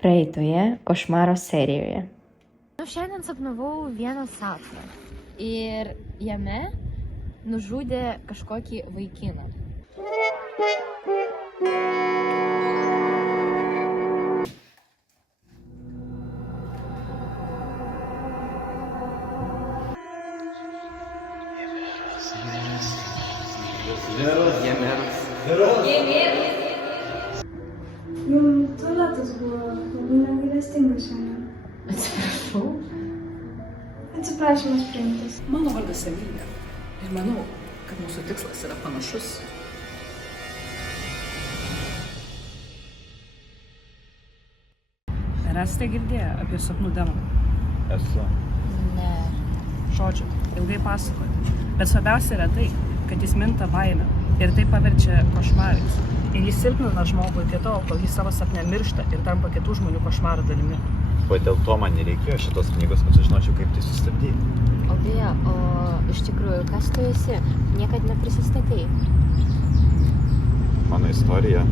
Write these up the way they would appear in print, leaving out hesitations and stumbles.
Praeitoje košmaro serijoje. Šiandien sapnavau vieną sapną ir jame nužudė kažkokį vaikiną. Tualetas buvo labai negailestingas šiandien. Atsiprašau. Atsiprašymas priimtas. Mano vardas Emilija ir manau, kad mūsų tikslas yra panašus. Ar esate girdėję apie sapnų demoną? Esu. Ne. Žodžiu, ilgai pasakoti. Bet svarbiausia yra tai, kad jis minta baimę ir tai paverčia košmarais. Ir jis silpnina žmogų iki tol, kol jis savo sapne miršta ir tampa kitų žmonių košmarų dalimi. O dėl to man nereikėjo šitos knygos, kad sužinočiau, kaip tai sustabdyti. O beje, iš tikrųjų, kas tu esi? Niekad neprisistatei. Mano istorija.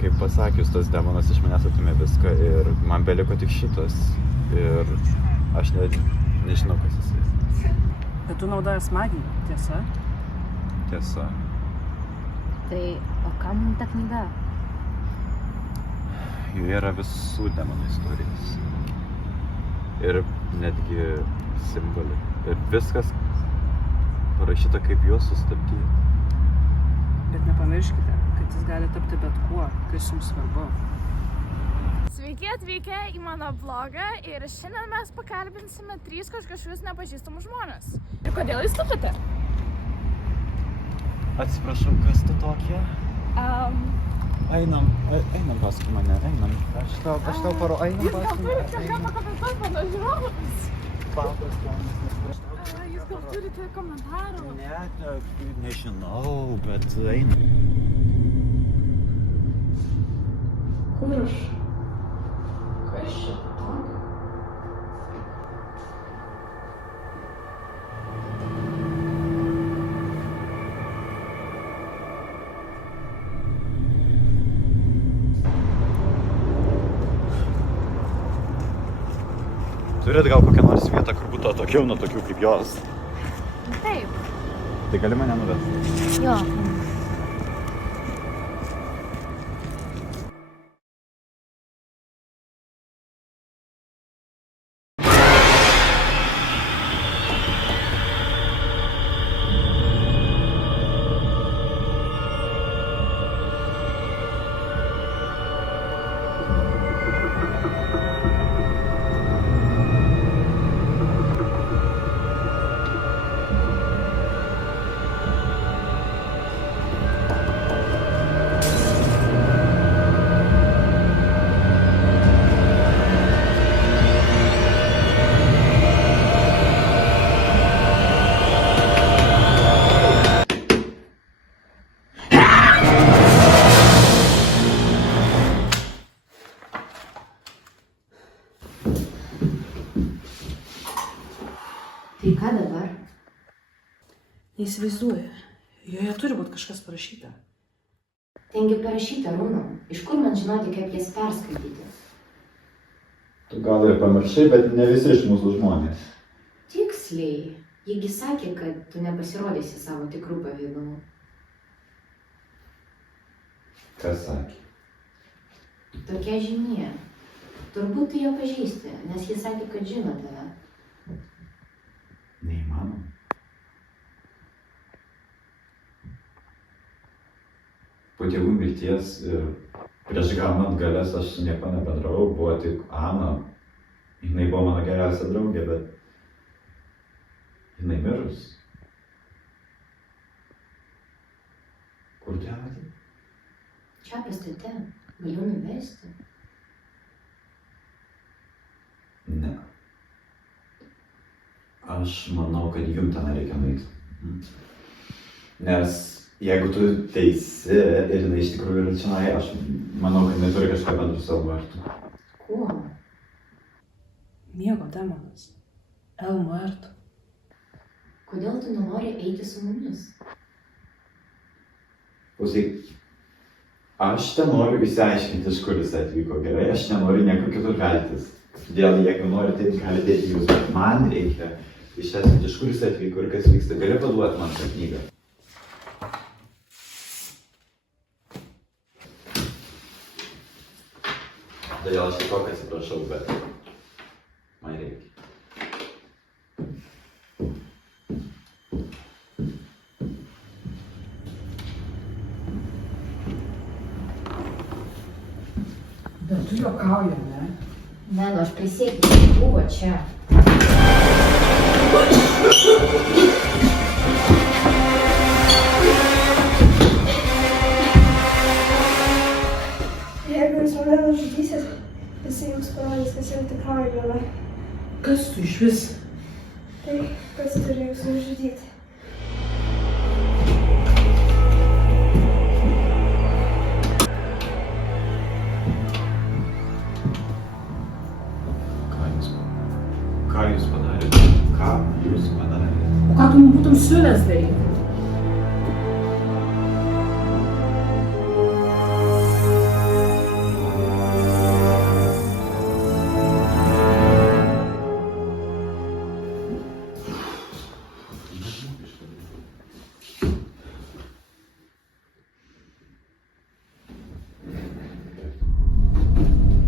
Kaip pasakius, tas demonas iš manęs atimė viską ir man beliko tik šitas. Ir aš nežinau, kas jisai. Bet tu naudojas magiją, tiesa? Tiesa. Tai, o kam ta knyga? Joje yra visų demonų istorijos. Ir netgi simboliai. Ir viskas parašyta, kaip juos sustabdyti. Bet nepamirškite, kad jis gali tapti bet kuo, kas jums svarbu. Sveiki atvykę į mano blogą ir šiandien mes pakalbinsime 3 kažkokius nepažįstamus žmonės. Ir kodėl jūs tupite? Atsiprašau, kas tu tokie? Einam paskui mane, einam. Aš tau paro, einam paskui mane. Kažką pakomentuoti mano žiūrovams. Baltas planas. Jūs gal turite komentarų? Ne, nežinau, bet einam. Kur aš? Kas čia tokio? Turit gal kokią nors vietą, kur būtų atokiau nuo tokių kaip jos? Taip. Tai gali mane nuvesti? Jo. Tai ką dabar? Neįsivaizduoju, joje turi būti kažkas parašyta. Tengi parašyta runų. Iš kur man žinoti, kaip jas perskaityti? Tu gal ir pamiršai, bet ne visi iš mūsų žmonės. Tiksliai. Jiegi sakė, kad tu nepasirodysi savo tikrų pavidalų. Kas sakė? Tokia žinia. Turbūt tu ją pažįsti, nes jis sakė, kad žino tave. Neįmanoma. Po tėvų mirties ir prieš gaunant galias aš su nieko nebendravau, buvo tik Ana. Jinai buvo mano geriausia draugė, bet jinai mirus. Kur tu ją matei? Čia pastate. Galiu nuvesti. Ne. Aš manau, kad jum ten reikia nueiti. Nes jeigu tu teisi ir jinai iš tikrųjų yra čionai, aš manau, kad jinai turi kažką bendro su Albertu. Kuo? Miego demonas. El Muerto. Kodėl tu nenori eiti su mumis? Klausyk, Aš ten noriu įsiaiškinti, iš kur jis atvyko, gerai, aš nenoriu nieko kitur veltis. Todėl, jeigu nori, tai galite jūs, bet man reikia išsiaiškinti, iš kur jis atvyko ir kas vyksta. Gali paduoti man tą knygą. Todėl aš tik kokį atsiprašau, bet man reikia. Bet tu juokauji, ne? Ne, nu aš prisiekiu, jis buvo čia. Jeigu jūs mane nužudysit, jisai jums parodys, kas yra tikroji viena. Kas tu iš vis? Tai, kas turi jūs nužudyti. Ką jūs padarėte? Ką jūs padarėte? O ką tu būtum siūlęs daryti?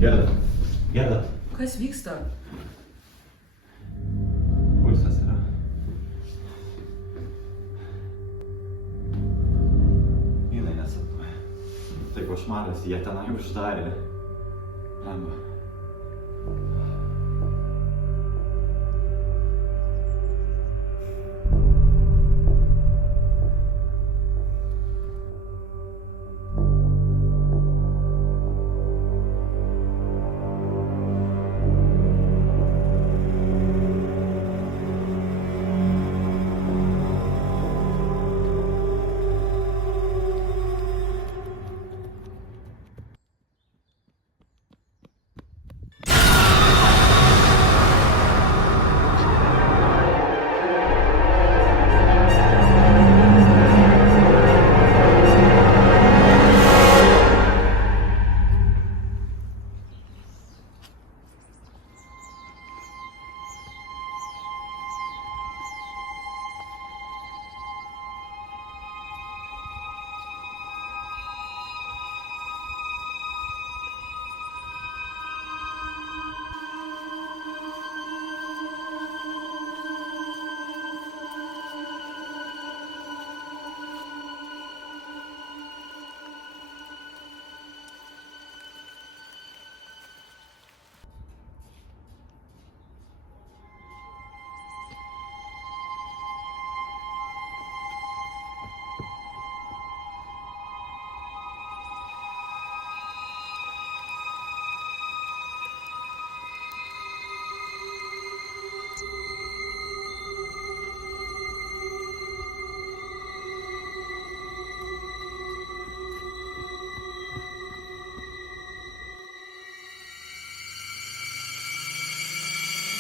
Gerda. Gerda. Kas vyksta? Pulsas yra. Jinai nesapnuoja. Tai košmaras, jie tenai uždarė. Lemba.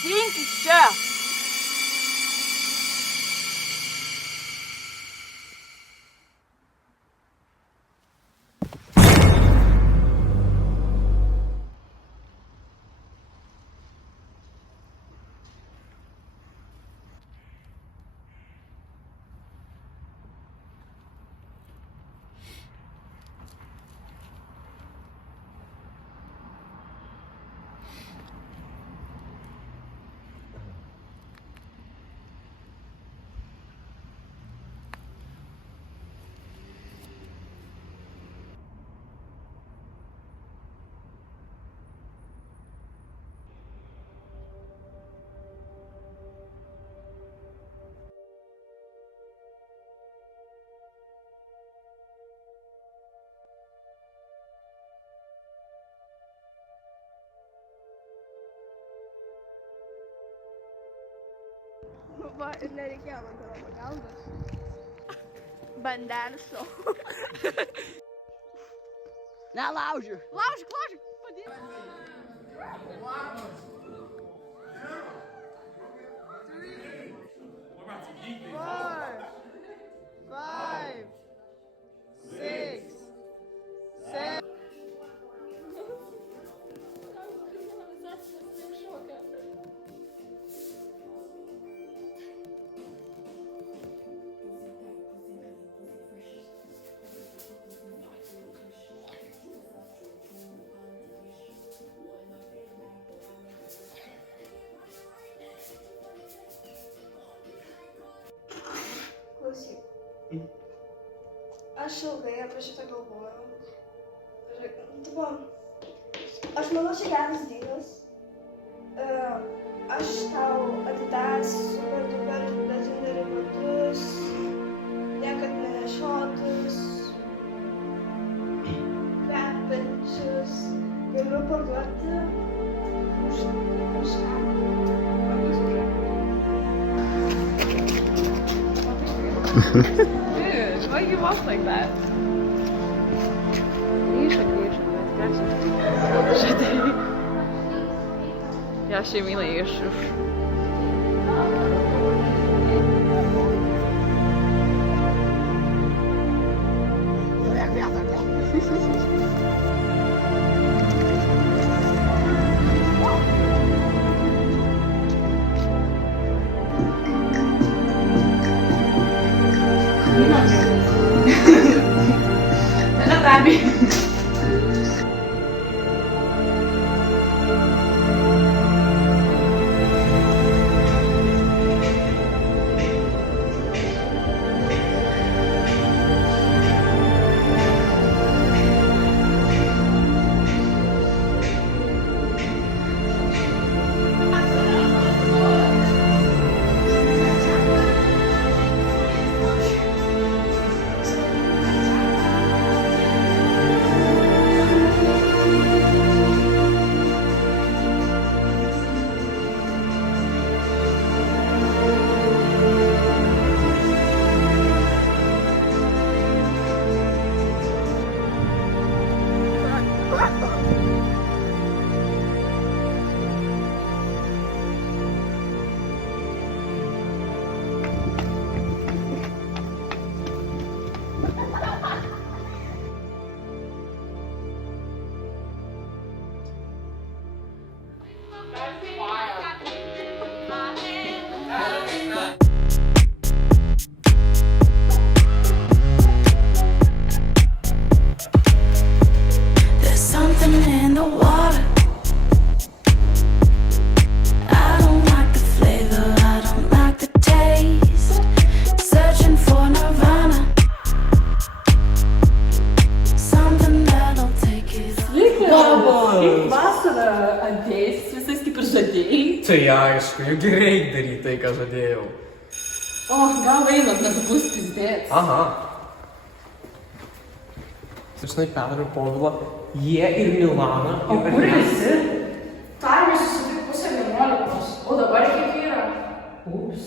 Dink iš čia. Va, ir nereikėjo man tavo pagalbos. Bandelių šou. Nelaužiu. Laužyk, laužyk, padėk. Four, 5, 6, 7. aš ilgai apie šitą galvojau. Ir, tipo, aš manau, čia geras dylas. Aš tau atidęsiu super duper legendary batus, niekad nenešiotus, kvepiančius. Galiu parduoti už kažką. Dude, why you walk like that? Grįžo, bet persitikti. Ja šeimyną iš. Tai aišku, juk reikia daryti tai, ką žadėjau. O, gal einat, nes bus pizdėts. Aha. Žinai, Pedro ir Povilo, jie ir Milana. O kur visi? Tarėmės susitikti pusę 11, o dabar kiek yra? Ups.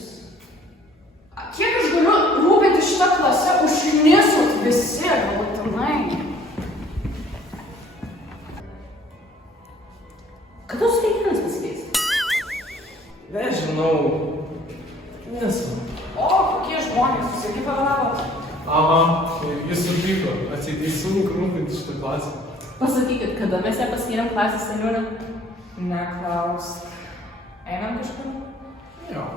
Kiek aš galiu rūpinti šitą klasę, užknisot visi, galutinai. Kada su kiekvienas pasikeis? Nežinau. Nesvarbu. O, kokie žmonės, jūs irgi pavėlavot? Aha, jis supyko, atseit sunku rūpinti šitą klasę. Pasakykit, kada mes ją paskyrėm klasės seniūnę? Neklausk. Einam kažkur? Jo.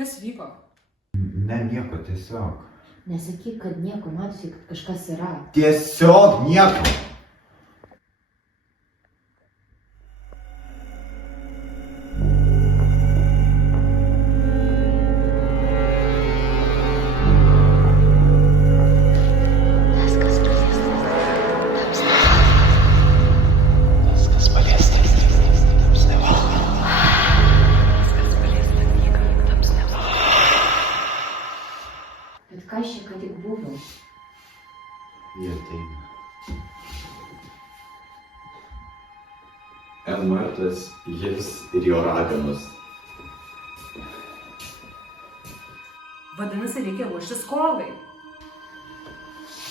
Kas vyko? Ne, nieko, tiesiog. Nesakyk, kad nieko, matosi, kad kažkas yra. Tiesiog nieko. Jie ateina. Elmartas, jis ir jo raganos. Vadinasi, reikia ruoštis kovai.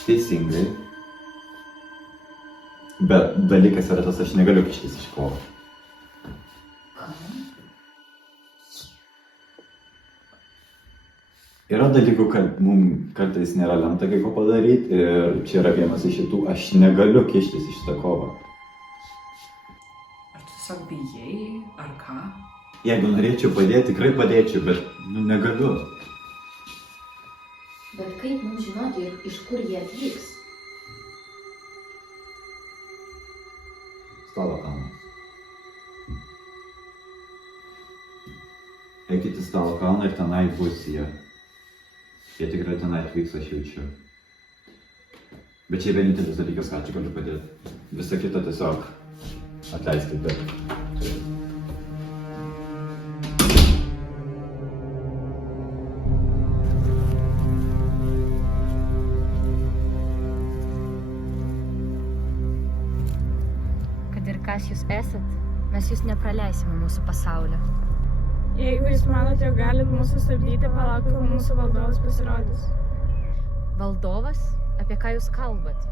Teisingai. Bet dalykas yra tas, aš negaliu kištis iš kovo. Yra dalykų, kad mums kartais nėra lemta kai ko padaryti ir čia yra vienas iš šitų, aš negaliu kištis iš šitą kovą. Ar tu tiesiog bijai, ar ką? Jeigu norėčiau padėti, tikrai padėčiau, bet negaliu. Bet kaip mums žinoti, iš kur jie atvyks? Stalo kalnas. Eikit į Stalo kalną ir tenai bus jie. Jie tikrai tenai atvyks, aš jaučiu. Bet čia vienintelis dalykas, ką čia galiu padėti. Visa kita tiesiog atleiskit, bet... Kad ir kas jūs esat, mes jūs nepraleisime mūsų pasaulio. Jeigu jūs manote, jog galit mūsų stabdyti, palaukite, kol mūsų valdovas pasirodys. Valdovas? Apie ką jūs kalbat?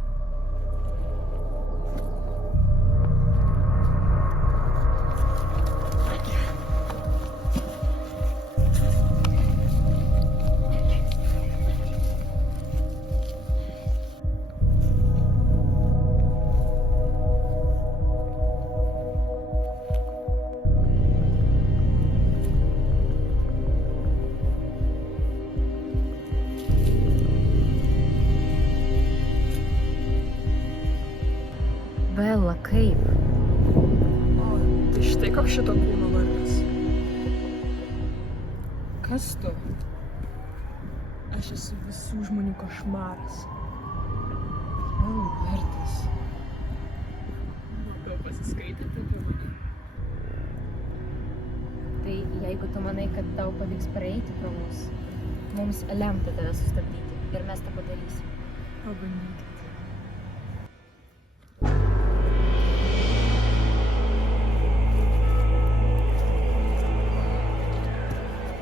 Bela, kaip? O, tai štai koks šito kūno vardas. Kas tu? Aš esu visų žmonių košmaras. O, vertas. Gal pasiskaitėte apie mane? Tai jeigu tu manai, kad tau pavyks praeiti pro mus, mums lemta tave sustabdyti ir mes tą padarysim. Pabandykite.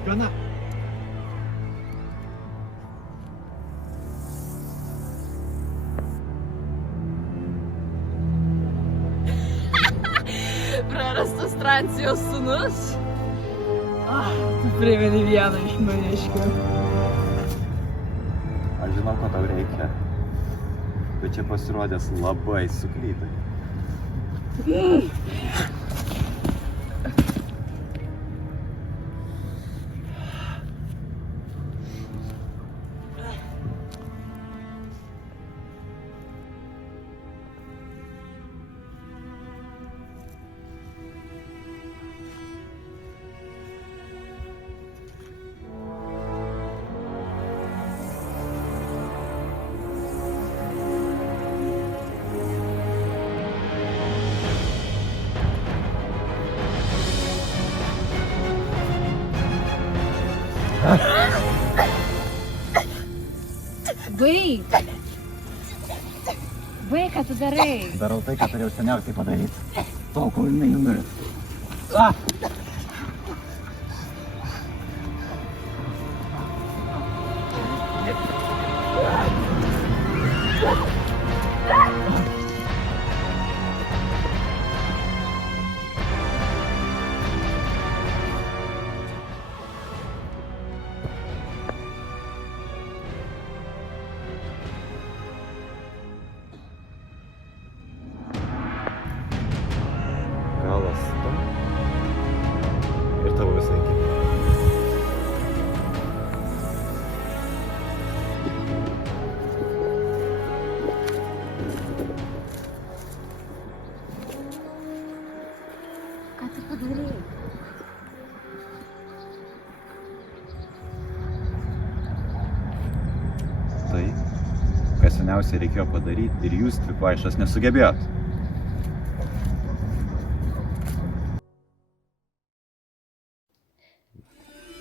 Gana. Prarastas Transijos sūnus? Tu primeni vieną iš maniškių. Aš žinau, ko tau reikia. Bet čia pasirodęs labai suklydai. Baik! Baik, ką tu darai? Darau tai, ką turėjau seniausiai padaryti. Tol, kol jinai numirs. Galas tu ir tavo visai kita. Ką tu padarei? Tai, kas seniausiai reikėjo padaryti ir jūs dvi kvaišas nesugebėjot.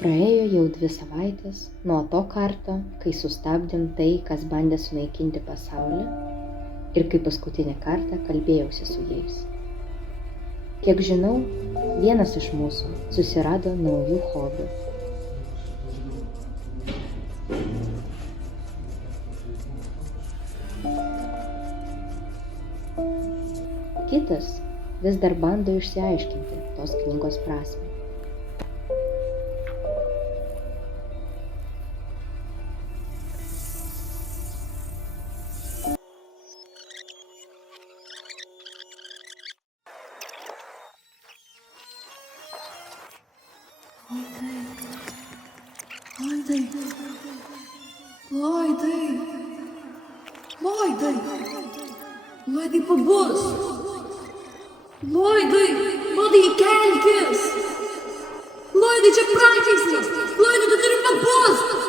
Praėjo jau 2 savaitės nuo to karto, kai sustabdėm tai, kas bandė sunaikinti pasaulį ir kai paskutinį kartą kalbėjausi su jais. Kiek žinau, vienas iš mūsų susirado naujų hobių. Kitas vis dar bando išsiaiškinti tos knygos prasmę. Loidai, pabus! Loidai, kelkis! Loidai, čia prakeiksmas! Loidai, tu turi pabus!